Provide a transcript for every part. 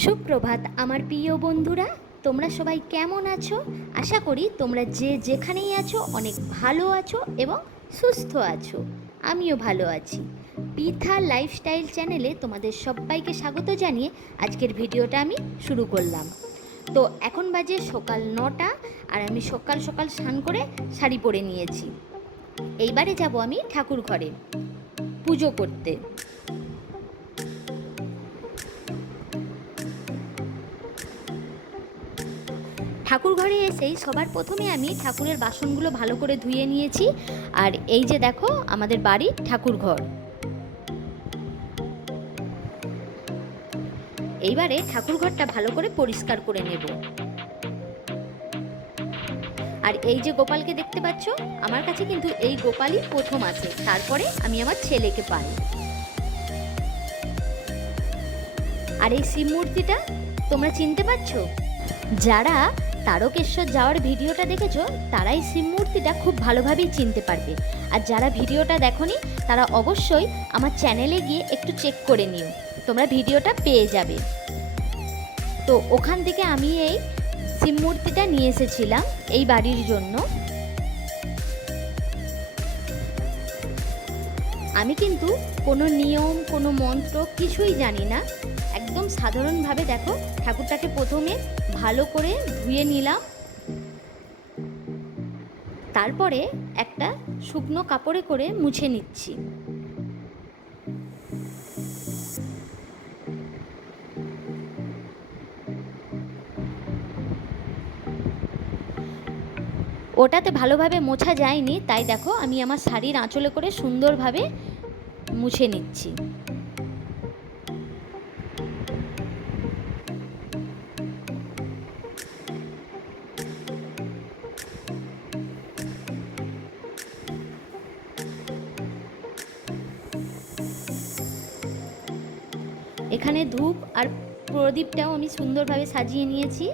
সুপ্রভাত আমার প্রিয় বন্ধুরা, তোমরা সবাই কেমন আছো? আশা করি তোমরা যে যেখানেই আছো অনেক ভালো আছো এবং সুস্থ আছো। আমিও ভালো আছি। পিথা লাইফস্টাইল চ্যানেলে তোমাদের সবাইকে স্বাগত জানিয়ে আজকের ভিডিওটা আমি শুরু করলাম। তো এখন বাজে সকাল 9টা আর আমি সকাল সকাল স্নান করে শাড়ি পরে নিয়েছি। এইবারে যাব আমি ঠাকুর ঘরে পুজো করতে। ঠাকুর ঘরে এসেই সবার প্রথমে আমি ঠাকুরের বাসনগুলো ভালো করে ধুয়ে নিয়েছি। আর এই যে দেখো আমাদের বাড়ির ঠাকুর ঘর। এইবারে ঠাকুর ঘরটা ভালো করে পরিষ্কার করে নেব। আর এই যে গোপালকে দেখতে পাচ্ছ, আমার কাছে কিন্তু এই গোপালই প্রথম আছে, তারপরে আমি আমার ছেলেকে পাই। আর এই শিব মূর্তিটা তোমরা চিনতে পারছো? যারা তারকেশ্বর যাওয়ার ভিডিওটা দেখেছো তারাই শিব মূর্তিটা খুব ভালোভাবেই চিনতে পারবে। আর যারা ভিডিওটা দেখোনি তারা অবশ্যই আমার চ্যানেলে গিয়ে একটু চেক করে নিও, তোমরা ভিডিওটা পেয়ে যাবে। তো ওখান থেকে আমি এই শিব মূর্তিটা নিয়ে এসেছিলাম এই বাড়ির জন্য। আমি কিন্তু কোনো নিয়ম কোনো মন্ত্র কিছুই জানি না, একদম সাধারণভাবে দেখো ঠাকুরটাকে প্রথমে ভালো করে ধুয়ে নিলাম। তারপরে একটা শুকনো কাপড়ে করে মুছে নিচ্ছি। ওটাতে ভালোভাবে মোছা যায়নি, তাই দেখো আমি আমার শাড়ির আঁচলে করে সুন্দরভাবে মুছে নিচ্ছি। এখানে ধূপ আর প্রদীপটাও আমি সুন্দরভাবে সাজিয়ে নিয়েছি।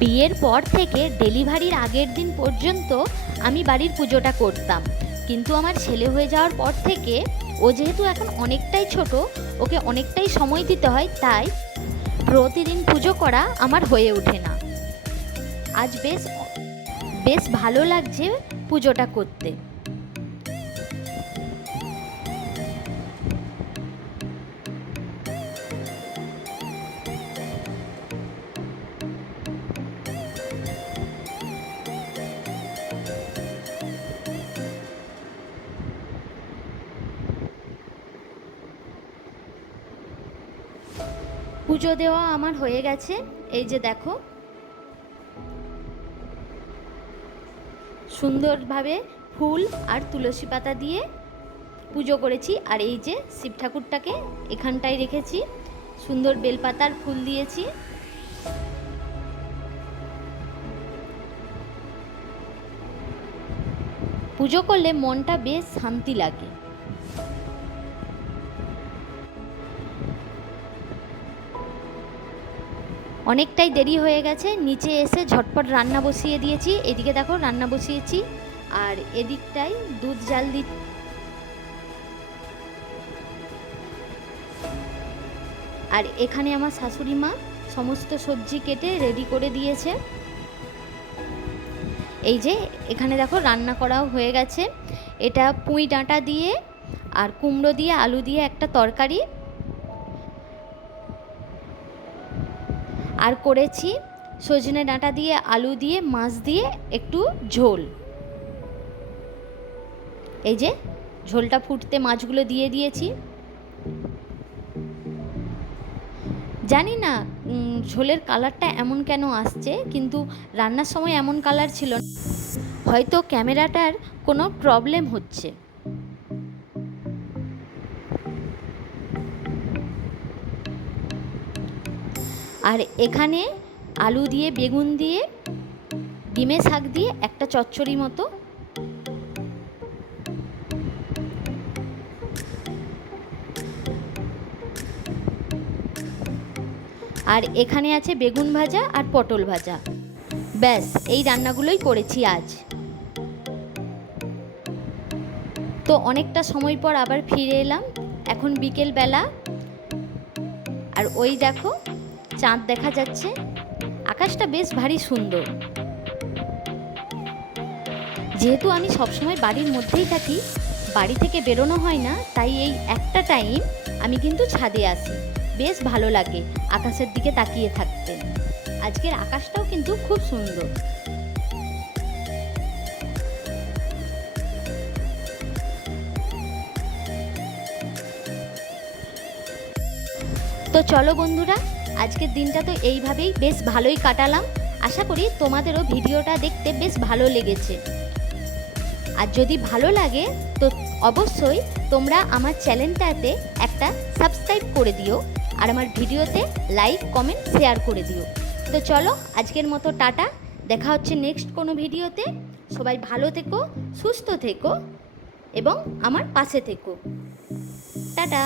বিয়ের পর থেকে ডেলিভারির আগের দিন পর্যন্ত আমি বাড়ির পুজোটা করতাম, কিন্তু আমার ছেলে হয়ে যাওয়ার পর থেকে ও যেহেতু এখন অনেকটাই ছোট, ওকে অনেকটাই সময় দিতে হয়, তাই প্রতিদিন পুজো করা আমার হয়ে ওঠে না। আজ বেশ বেশ ভালো লাগছে পুজোটা করতে। পুজো দেওয়া আমার হয়ে গেছে। এই যে দেখো সুন্দরভাবে ফুল আর তুলসী পাতা দিয়ে পুজো করেছি। আর এই যে শিব ঠাকুরটাকে এখানটায় রেখেছি, সুন্দর বেলপাতার ফুল দিয়েছি। পুজো করলে মনটা বেশ শান্তি লাগে। অনেকটাই দেরি হয়ে গেছে, নিচে এসে ঝটপট রান্না বসিয়ে দিয়েছি। এদিকে দেখো রান্না বসিয়েছি আর এদিকটাই দুধ জাল দি। আর এখানে আমার শাশুড়ি মা সমস্ত সবজি কেটে রেডি করে দিয়েছে। এই যে এখানে দেখো রান্না করাও হয়ে গেছে। এটা পুঁই ডাঁটা দিয়ে আর কুমড়ো দিয়ে আলু দিয়ে একটা তরকারি, আর করেছি সজনে ডাঁটা দিয়ে আলু দিয়ে মাছ দিয়ে একটু ঝোল। এই যে ঝোলটা ফুটতে মাছগুলো দিয়ে দিয়েছি। জানি না ঝোলের কালারটা এমন কেন আসছে, কিন্তু রান্নার সময় এমন কালার ছিল, হয়তো ক্যামেরাটার কোনো প্রবলেম হচ্ছে। আর এখানে আলু দিয়ে, বেগুন দিয়ে, ডিমের শাক দিয়ে একটা চচ্চড়ি মতো। আর এখানে আছে বেগুন ভাজা আর পটল ভাজা। ব্যাস, এই রান্নাগুলোই করেছি আজ। তো অনেকটা সময় পর আবার ফিরে এলাম। এখন বিকেলবেলা, আর ওই দেখো চাঁদ দেখা যাচ্ছে। আকাশটা বেশ ভারী সুন্দর। যেহেতু আমি সবসময় বাড়ির মধ্যেই থাকি, বাড়ি থেকে বেরোনো হয় না, তাই এই একটা টাইম আমি কিন্তু ছাদে আসি। বেশ ভালো লাগে আকাশের দিকে তাকিয়ে থাকতে। আজকের আকাশটাও কিন্তু খুব সুন্দর। তো চলো বন্ধুরা, আজকের দিনটা তো এইভাবেই বেশ ভালোই কাটালাম। আশা করি তোমাদেরও ভিডিওটা দেখতে বেশ ভালো লেগেছে। আর যদি ভালো লাগে তো অবশ্যই তোমরা আমার চ্যানেলটাতে একটা সাবস্ক্রাইব করে দিও, আর আমার ভিডিওতে লাইক, কমেন্ট, শেয়ার করে দিও। তো চলো আজকের মতো টাটা। দেখা হচ্ছে নেক্সট কোনো ভিডিওতে। সবাই ভালো থেকো, সুস্থ থেকো এবং আমার পাশে থেকো। টাটা।